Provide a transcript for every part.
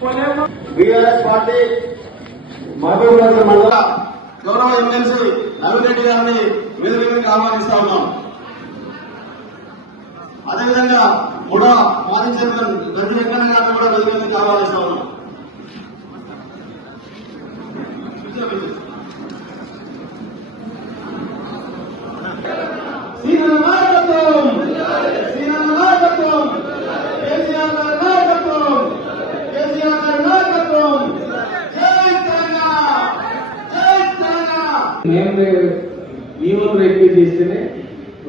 BRS party Mahabubnagar మండల గౌరవ MLC Naveen Reddy గారిని వేదికకి ఆహ్వానిస్తా ఉన్నాం. అదేవిధంగా కూడా మాజీ చైర్మన్ గడ్డి వెంకన్న గారిని కూడా వేదికకి ఆహ్వానిస్తా ఉన్నాం. మేము ఈవెన్ రిక్వెస్ట్ చేస్తేనే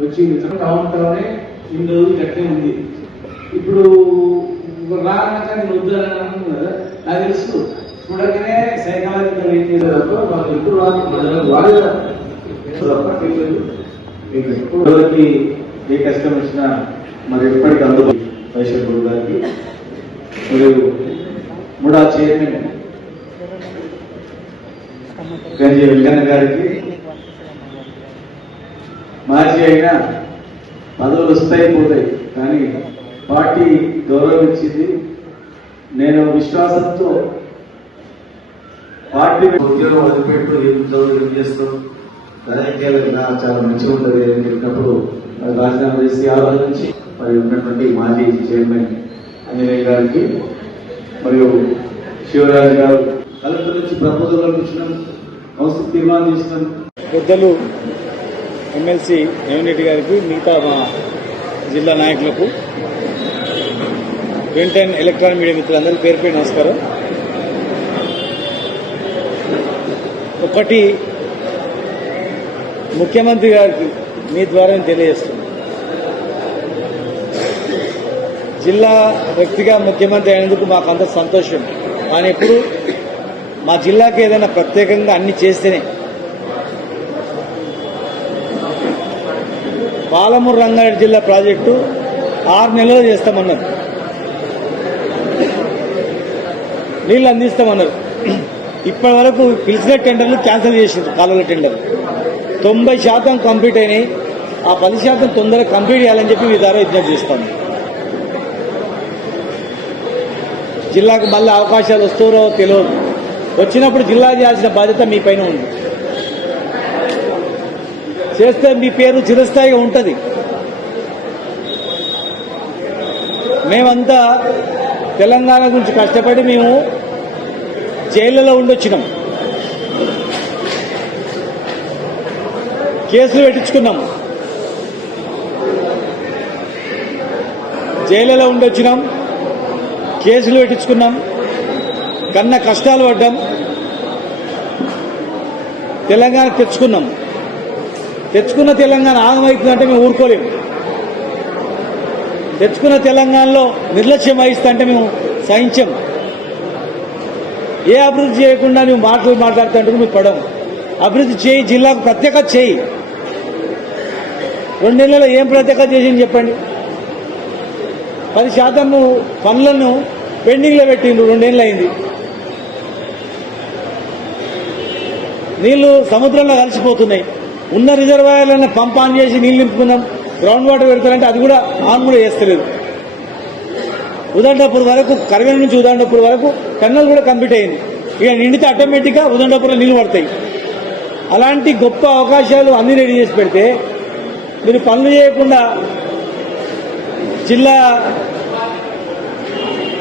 వచ్చింది. టౌన్లోనే ఇన్ని రోజులు గట్టే ఉంది. ఇప్పుడు రాగానే నేను వద్దాను కదా, నాకు తెలుసు. చూడగానే సైకాలజికల్ ఏం చేసేటప్పుడు మాకు ఎప్పుడు వాళ్ళకి ఏ కష్టం వచ్చినా మరి ఎప్పటికీ అందుబాటు వైశ్య గురువు గారికి మరియు ముడా చైర్మన్ గంజి వెంకన్న గారికి మాజీ అయినా పదవులు వస్తాయి పోతాయి, కానీ పార్టీ గౌరవం ఇచ్చింది. నేను విశ్వాసంతో పార్టీ ఉద్యోగం వదిలిపెట్టు ఏం చేస్తాం, రాజకీయాలుగా చాలా మంచిగా ఉంటుంది అని చెప్పినప్పుడు రాజీనామా చేసి ఆ రోజు నుంచి మరి ఉన్నటువంటి మాజీ చైర్మన్ అంజనేయ గారికి మరియు శివరాజు గారు కలెక్టర్ నుంచి ప్రపోజల్ పంపించడం, కౌన్సిల్ తీర్మానం చేసినాం. పెద్దలు ఎమ్మెల్సీ నవీన్ రెడ్డి గారికి, మిగతా మా జిల్లా నాయకులకు, ప్రింట్ అండ్ ఎలక్ట్రానిక్ మీడియా మిత్రులందరికీ పేరు పేరు నమస్కారం. ఒకటి ముఖ్యమంత్రి గారికి మీ ద్వారా తెలియజేస్తున్నాను. జిల్లా వ్యక్తిగా ముఖ్యమంత్రి అయినందుకు మాకు అంత సంతోషం. కానీ ఎప్పుడు మా జిల్లాకి ఏదైనా ప్రత్యేకంగా అన్ని చేస్తేనే. పాలమూరు రంగారెడ్డి జిల్లా ప్రాజెక్టు 6 నెలలు చేస్తామన్నారు, నీళ్లు అందిస్తామన్నారు. ఇప్పటి వరకు పిలిచిన టెండర్లు క్యాన్సిల్ చేసింది. కాలువల టెండర్లు 90% కంప్లీట్ అయినాయి. ఆ 10% తొందరగా కంప్లీట్ చేయాలని చెప్పి మీ ద్వారా విజ్ఞప్తి చేస్తాను. జిల్లాకు మళ్ళీ అవకాశాలు వస్తారో తెలియదు. వచ్చినప్పుడు జిల్లా చేయాల్సిన బాధ్యత మీ పైన ఉంది. చేస్తే మీ పేరు చిరస్థాయిగా ఉంటుంది. మేమంతా తెలంగాణ గురించి కష్టపడి మేము జైళ్లలో ఉండొచ్చినాం, కేసులు పెట్టించుకున్నాం, జైళ్లలో ఉండొచ్చినాం, కేసులు పెట్టించుకున్నాం, కన్న కష్టాలు పడ్డాం, తెలంగాణ తెచ్చుకున్నాం. తెచ్చుకున్న తెలంగాణ ఆగమవుతుందంటే మేము ఊరుకోలేము. తెచ్చుకున్న తెలంగాణలో నిర్లక్ష్యం వహిస్తుంటే మేము సహించాం. ఏ అభివృద్ధి చేయకుండా నువ్వు మాట్లాడుతుంటే మేము పడము. అభివృద్ధి చేయి, జిల్లాకు ప్రత్యేకత చేయి. 2 నెలల్లో ఏం ప్రత్యేకత చేసింది చెప్పండి. 10% పనులను పెండింగ్లో పెట్టిండ్రు. 2 నెలలు అయింది. నీళ్లు సముద్రంలో కలిసిపోతున్నాయి. ఉన్న రిజర్వాయర్లను పంప్ ఆన్ చేసి నీళ్లు నింపుకున్నాం. గ్రౌండ్ వాటర్ పెడతారంటే అది కూడా ఆన్ కూడా చేస్తలేదు. ఉదండపూర్ వరకు, కరివేల నుంచి ఉదండపూర్ వరకు టన్నల్ కూడా కంప్లీట్ అయింది. ఇక నిండితే ఆటోమేటిక్గా ఉదండపూర్లో నీళ్లు పడతాయి. అలాంటి గొప్ప అవకాశాలు అన్ని రెడీ చేసి పెడితే మీరు పనులు చేయకుండా జిల్లా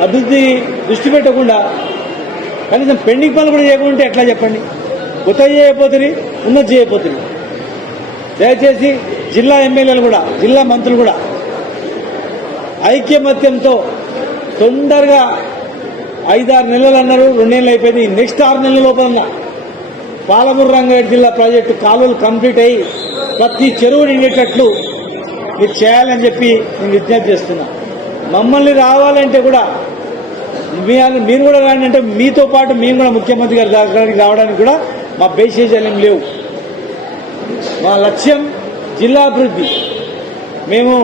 అభివృద్ధి దృష్టి పెట్టకుండా కనీసం పెండింగ్ పనులు కూడా చేయకుండా ఎట్లా చెప్పండి. కొత్త చేయకపోతుంది, ఉన్నది చేయకపోతుంది. దయచేసి జిల్లా ఎమ్మెల్యేలు కూడా, జిల్లా మంత్రులు కూడా ఐక్యమత్యంతో తొందరగా 5-6 నెలలు అన్నారు, 2 నెలలు అయిపోయింది. నెక్స్ట్ 6 నెలల లోపల పాలమూరు రంగారెడ్డి జిల్లా ప్రాజెక్టు కాలువలు కంప్లీట్ అయ్యి ప్రతి చెరువు నిండేటట్లు మీరు చేయాలని చెప్పి నేను విజ్ఞప్తి చేస్తున్నా. మమ్మల్ని రావాలంటే కూడా మీరు కూడా రాండి అంటే మీతో పాటు మేము కూడా ముఖ్యమంత్రి గారి దగ్గరికి రావడానికి కూడా మా బేషేజాలు ఏం లేవు. మా లక్ష్యం జిల్లా అభివృద్ధి. మేము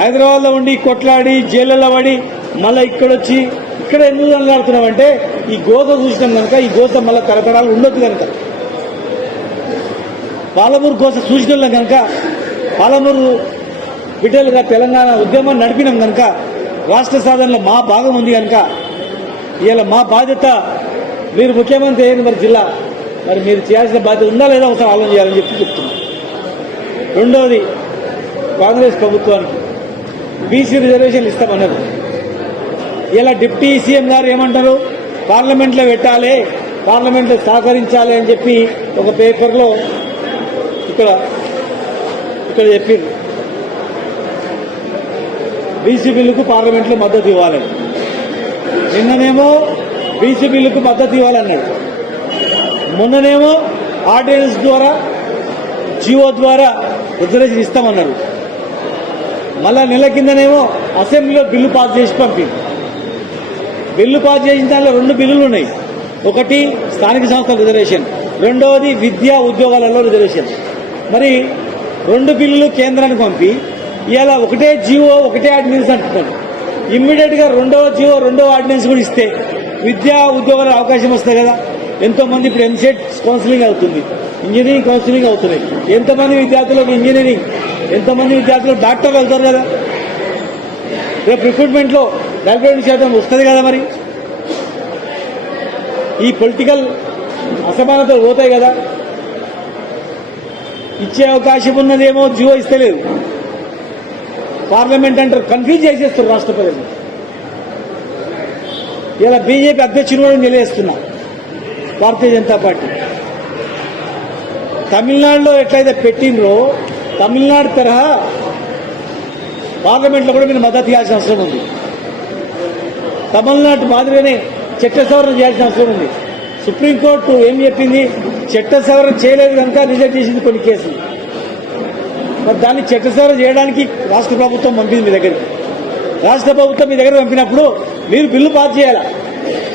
హైదరాబాద్లో ఉండి కొట్లాడి జైళ్లలో పడి మళ్ళీ ఇక్కడొచ్చి ఇక్కడ ఎందుకు అల్లాడుతున్నామంటే ఈ గోత చూసినాం కనుక, ఈ గోత మళ్ళీ తరతరాలు ఉండొద్దు కనుక, పాలమూరు గోత చూసిన కనుక, పాలమూరు బిడ్డలుగా తెలంగాణ ఉద్యమాన్ని నడిపినాం కనుక, రాష్ట్ర సాధనలో మా భాగం ఉంది కనుక ఇవాళ మా బాధ్యత, మీరు ముఖ్యమంత్రి అయ్యింది మరి జిల్లా, మరి మీరు చేయాల్సిన బాధ్యత ఉందా లేదా ఒకసారి ఆలోచన చేయాలని చెప్పి చెప్తున్నాం. రెండోది, కాంగ్రెస్ ప్రభుత్వానికి బీసీ రిజర్వేషన్లు ఇస్తామన్నారు. ఇలా డిప్యూటీ సీఎం గారు ఏమంటారు, పార్లమెంట్లో పెట్టాలి, పార్లమెంట్లో సహకరించాలి అని చెప్పి ఒక పేపర్లో ఇక్కడ చెప్పింది. బీసీ బిల్లుకు పార్లమెంట్లో మద్దతు ఇవ్వాలని. నిన్ననేమో బీసీ బిల్లుకు మద్దతు ఇవ్వాలన్నాడు, మొన్ననేమో ఆర్డినెన్స్ ద్వారా జియో ద్వారా రిజర్వేషన్ ఇస్తామన్నారు. మళ్ళా నెల కిందనేమో అసెంబ్లీలో బిల్లు పాస్ చేసి పంపింది. బిల్లు పాస్ చేసిన దాంట్లో 2 బిల్లులు ఉన్నాయి. ఒకటి స్థానిక సంస్థల రిజర్వేషన్, రెండవది విద్యా ఉద్యోగాలలో రిజర్వేషన్. మరి 2 బిల్లులు కేంద్రానికి పంపి ఇవాళ ఒకటే జియో ఒకటే ఆర్డినెన్స్ అంటున్నారు. ఇమ్మీడియట్ గా 2వ జియో 2వ ఆర్డినెన్స్ కూడా ఇస్తే విద్యా ఉద్యోగాల అవకాశం వస్తాయి కదా. ఎంతో మంది ఇప్పుడు ఎంసెట్ కౌన్సిలింగ్ అవుతుంది, ఇంజనీరింగ్ కౌన్సిలింగ్ అవుతున్నాయి. ఎంతమంది విద్యార్థులకు ఇంజనీరింగ్, ఎంతమంది విద్యార్థులకు డాక్టర్లు అవుతారు కదా. రేపు రిక్రూట్మెంట్ లో 42% వస్తుంది కదా. మరి ఈ పొలిటికల్ అసమానతలు పోతాయి కదా. ఇచ్చే అవకాశం ఉన్నదేమో జియో ఇస్తలేదు, పార్లమెంట్ అంటారు, కన్ఫ్యూజ్ చేసేస్తారు రాష్ట్ర ప్రజలు. ఇలా బీజేపీ అధ్యక్షుడు కూడా నిలయేస్తున్నా, భారతీయ జనతా పార్టీ తమిళనాడులో ఎట్లయితే పెట్టినరో తమిళనాడు తరహా పార్లమెంట్లో కూడా మీరు మద్దతు ఇవ్వాల్సిన అవసరం ఉంది. తమిళనాడు మాదిరిగానే చట్ట సవరణ చేయాల్సిన అవసరం ఉంది. సుప్రీంకోర్టు ఏం చెప్పింది, చట్ట సవరణ చేయలేదు కనుక రిజెక్ట్ చేసింది కొన్ని కేసులు. మరి దాన్ని చట్ట సవరణ చేయడానికి రాష్ట్ర ప్రభుత్వం పంపింది మీ దగ్గరికి. రాష్ట్ర ప్రభుత్వం మీ దగ్గర పంపినప్పుడు మీరు బిల్లు పాస్ చేయాలా,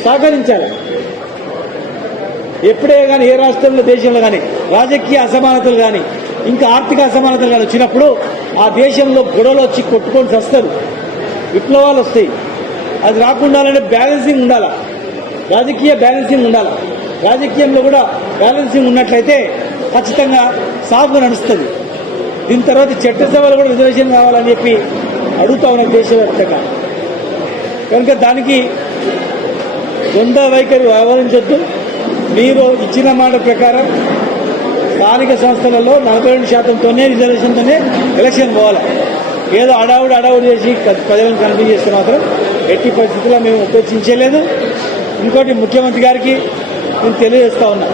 సహకరించాలి. ఎప్పుడే కానీ ఏ రాష్ట్రంలో దేశంలో కానీ రాజకీయ అసమానతలు కానీ ఇంకా ఆర్థిక అసమానతలు కానీ వచ్చినప్పుడు ఆ దేశంలో గొడవలు వచ్చి కొట్టుకొని వస్తారు, విప్లవాలు వస్తాయి. అది రాకుండా బ్యాలెన్సింగ్ ఉండాలా, రాజకీయ బ్యాలెన్సింగ్ ఉండాలా. రాజకీయంలో కూడా బ్యాలెన్సింగ్ ఉన్నట్లయితే ఖచ్చితంగా సాగు నడుస్తుంది. దీని తర్వాత చట్టసభలో కూడా రిజర్వేషన్ కావాలని చెప్పి అడుగుతా ఉన్న దేశవ్యాప్తంగా. కనుక దానికి ద్వంద్వ వైఖరి వ్యవహరించొద్దు. మీరు ఇచ్చిన మాట ప్రకారం స్థానిక సంస్థలలో 42%తోనే రిజర్వేషన్తోనే ఎలక్షన్ పోవాలి. ఏదో అడావుడు చేసి ప్రజలను కన్ఫ్యూజ్ చేస్తే మాత్రం ఎట్టి పరిస్థితుల్లో మేము ఉపేక్షించలేదు. ఇంకోటి ముఖ్యమంత్రి గారికి నేను తెలియజేస్తా ఉన్నా,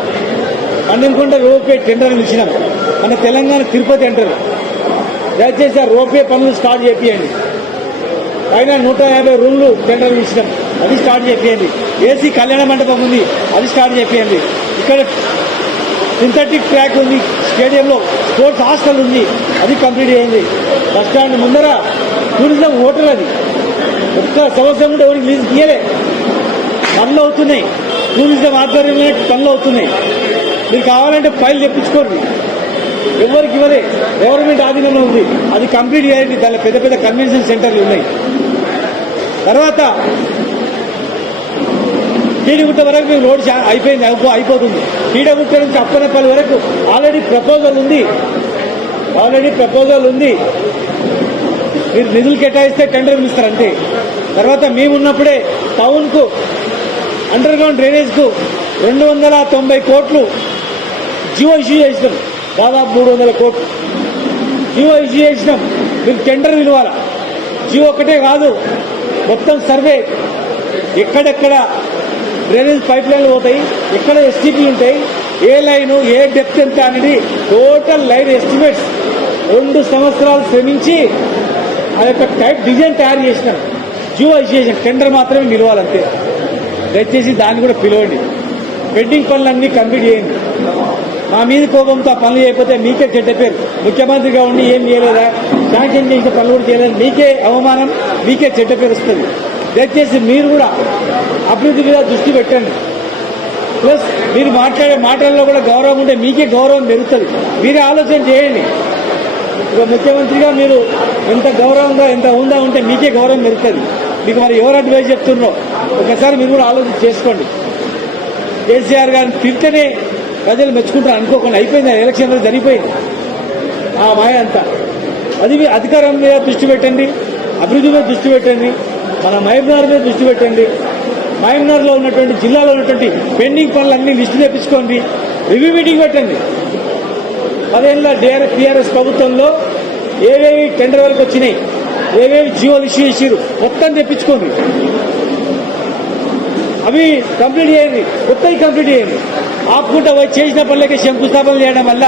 అన్నింకుంట రోపే టెండర్లు ఇచ్చినాం. మన తెలంగాణ తిరుపతి అంటారు, దయచేసి ఆ రోపే పనులు స్టార్ట్ చేపియండి. పైన 150 రూమ్లు టెండర్లు ఇచ్చినాం, అది స్టార్ట్ చేపియండి. ఏసీ కళ్యాణ మండపం ఉంది, అది స్టార్ట్ చేపియండి. ఇక్కడ సింథటిక్ ట్రాక్ ఉంది, స్టేడియంలో స్పోర్ట్స్ హాస్టల్ ఉంది, అది కంప్లీట్ చేయండి. బస్ స్టాండ్ ముందర టూరిజం హోటల్, అది ఒక్క సంవత్సరం కూడా ఎవరికి లీజ్ తీయలే, పనులు అవుతున్నాయి. టూరిజం ఆధ్వర్యంలో పనులు అవుతున్నాయి. మీరు కావాలంటే ఫైల్ తెప్పించుకోండి, ఎవరికి ఇవ్వలే, గవర్నమెంట్ ఆధీనంలో ఉంది, అది కంప్లీట్ చేయండి. దానిలో పెద్ద పెద్ద కన్వెన్షన్ సెంటర్లు ఉన్నాయి. తర్వాత టీడగుట్ట వరకు మేము రోడ్ అయిపోయింది, అయిపోతుంది. టీడగుట్ట నుంచి అప్పనపల్లి వరకు ఆల్రెడీ ప్రపోజల్ ఉంది. మీరు నిధులు కేటాయిస్తే టెండర్ ఇస్తారు అంతే. తర్వాత మేమున్నప్పుడే టౌన్కు అండర్ గ్రౌండ్ డ్రైనేజ్కు 290 కోట్లు జియో ఇష్యూ చేసినాం. దాదాపు 300 కోట్లు జియో ఇష్యూ చేసినాం. మీరు టెండర్ పిలవాలా. జియో ఒక్కటే కాదు, మొత్తం సర్వే, ఎక్కడెక్కడ డ్రైనేజ్ పైప్ లైన్లు పోతాయి, ఎక్కడ ఎస్టీపీలు ఉంటాయి, ఏ లైను ఏ డెప్త్ ఎంత అనేది టోటల్ లైన్ ఎస్టిమేట్స్ 2 సంవత్సరాలు శ్రమించి ఆ యొక్క టైప్ డిజైన్ తయారు చేసినాం. జియో ఇష్యూ చేసిన టెండర్ మాత్రమే నిలవాలంతే. దయచేసి దాన్ని కూడా పిలవండి. పెండింగ్ పనులన్నీ కంప్లీట్ చేయండి. మా మీద కోపంతో ఆ పనులు చేయకపోతే మీకే చెడ్డ పేరు. ముఖ్యమంత్రిగా ఉండి ఏం చేయలేదా, శాంక్షన్ చేసిన పనులు కూడా చేయలేదు, మీకే అవమానం, మీకే చెడ్డ పేరు వస్తుంది. దయచేసి మీరు కూడా అభివృద్ధి మీద దృష్టి పెట్టండి. ప్లస్ మీరు మాట్లాడే మాటల్లో కూడా గౌరవం ఉంటే మీకే గౌరవం పెరుగుతుంది. మీరే ఆలోచన చేయండి. ఇక ముఖ్యమంత్రిగా మీరు ఎంత గౌరవంగా ఎంత ఉందా ఉంటే మీకే గౌరవం పెరుగుతుంది. మీకు మరి ఎవరు అడ్వైజ్ చెప్తున్నారో ఒకసారి మీరు కూడా ఆలోచన చేసుకోండి. కేసీఆర్ గారిని తిరిగితేనే ప్రజలు మెచ్చుకుంటారు అనుకోకుండా అయిపోయింది. ఎలక్షన్లో జరిగిపోయింది ఆ మాయ అంతా. అది అధికారం మీద దృష్టి పెట్టండి, అభివృద్ధి మీద దృష్టి పెట్టండి, మన మహబూబ్నగర్ మీద దృష్టి పెట్టండి. మహబూబ్నగర్లో ఉన్నటువంటి జిల్లాలో ఉన్నటువంటి పెండింగ్ పనులన్నీ లిస్టు తెప్పించుకోండి, రివ్యూ మీటింగ్ పెట్టండి. 10 ఏళ్ల టీఆర్ఎస్ ప్రభుత్వంలో ఏవేవి టెండర్ వరకు వచ్చినాయి, ఏవేవి జీవోలు ఇష్యూ చేసారు మొత్తం తెప్పించుకోండి. అవి కంప్లీట్ చేయండి, కొత్తవి కంప్లీట్ చేయండి. ఆపుకుంటా పోయి చేసిన పనులకే శంకుస్థాపన చేయడం వల్ల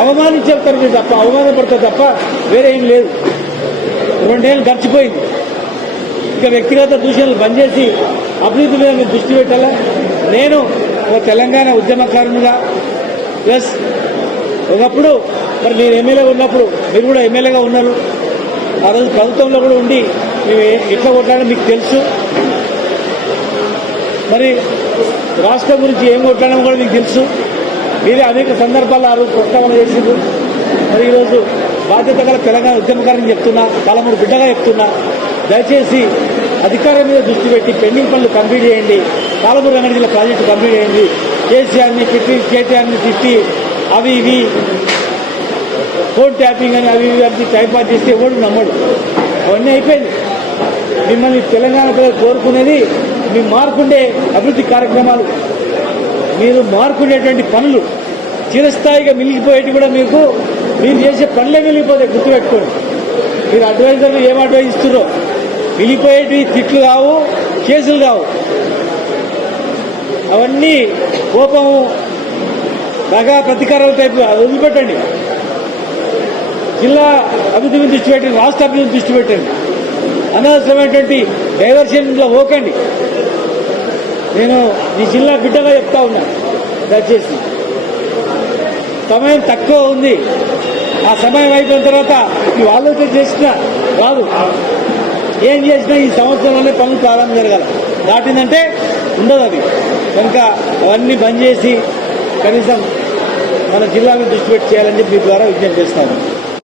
అవమానించేస్తారు తప్ప, అవమానపడతారు తప్ప వేరే ఏం లేదు. 2 ఏళ్ళు గడిచిపోయింది. ఇక వ్యక్తిగత దూషణలు బంద్ చేసి అభివృద్ధి మీద మీరు దృష్టి పెట్టాలా. నేను ఒక తెలంగాణ ఉద్యమకారునిగా ప్లస్ ఒకప్పుడు మరి నేను ఎమ్మెల్యేగా ఉన్నప్పుడు మీరు కూడా ఎమ్మెల్యేగా ఉన్నారు. ఆ రోజు ప్రభుత్వంలో కూడా ఉండి మేము ఎట్లా కొట్లాడో మీకు తెలుసు. మరి రాష్ట్రం గురించి ఏం కొట్లాడడం కూడా మీకు తెలుసు. మీరే అనేక సందర్భాల్లో ఆ రోజు ప్రస్తావన చేసిండ్రు. మరి ఈరోజు బాధ్యత గల తెలంగాణ ఉద్యమకారుని చెప్తున్నా, పాలమూరు బిడ్డగా చెప్తున్నా, దయచేసి అధికారం మీద దృష్టి పెట్టి పెండింగ్ పనులు కంప్లీట్ చేయండి. పాలమూరు రంగారెడ్డి జిల్లా ప్రాజెక్టు కంప్లీట్ చేయండి. కేసీఆర్ని తిట్టి, కేటీఆర్ని తిట్టి అవి ఇవి ఫోన్ ట్యాపింగ్ అని అవి ఇవి అని టైంపాస్ చేస్తే ఎవడు నమ్మడు. అవన్నీ అయిపోయింది. మిమ్మల్ని తెలంగాణ ప్రజలు కోరుకునేది మీ మార్పుండే అభివృద్ధి కార్యక్రమాలు, మీరు మార్పుండేటువంటి పనులు చిరస్థాయిగా మిగిలిపోయేటి కూడా మీకు మీరు చేసే పనులే మిగిలిపోతాయి. గుర్తుపెట్టుకోండి. మీరు అడ్వైజర్లు ఏం అడ్వైజ్ ఇస్తున్నారో మిగిలిపోయేటి తిట్లు కావు, కేసులు కావు. అవన్నీ కోపము, రగా ప్రతీకారాల టైపు వదిలిపెట్టండి. జిల్లా అభివృద్ధి మీద దృష్టి పెట్టండి, రాష్ట్ర అభివృద్ధి దృష్టి పెట్టండి. అనవసరమైనటువంటి డైవర్షన్లో పోకండి. నేను ఈ జిల్లా బిడ్డగా చెప్తా ఉన్నా, దయచేసి సమయం తక్కువ ఉంది. ఆ సమయం అయిపోయిన తర్వాత ఈ వాళ్ళతో చేసినా రాదు. ఏం చేసినా ఈ సంవత్సరంలోనే పనులు ప్రారంభం జరగాలి. దాటిందంటే ఉండదు అది. కనుక అవన్నీ బంద్ చేసి కనీసం మన జిల్లాను దృష్టి పెట్టి చేయాలని చెప్పి మీ ద్వారా విజ్ఞప్తి చేస్తాను.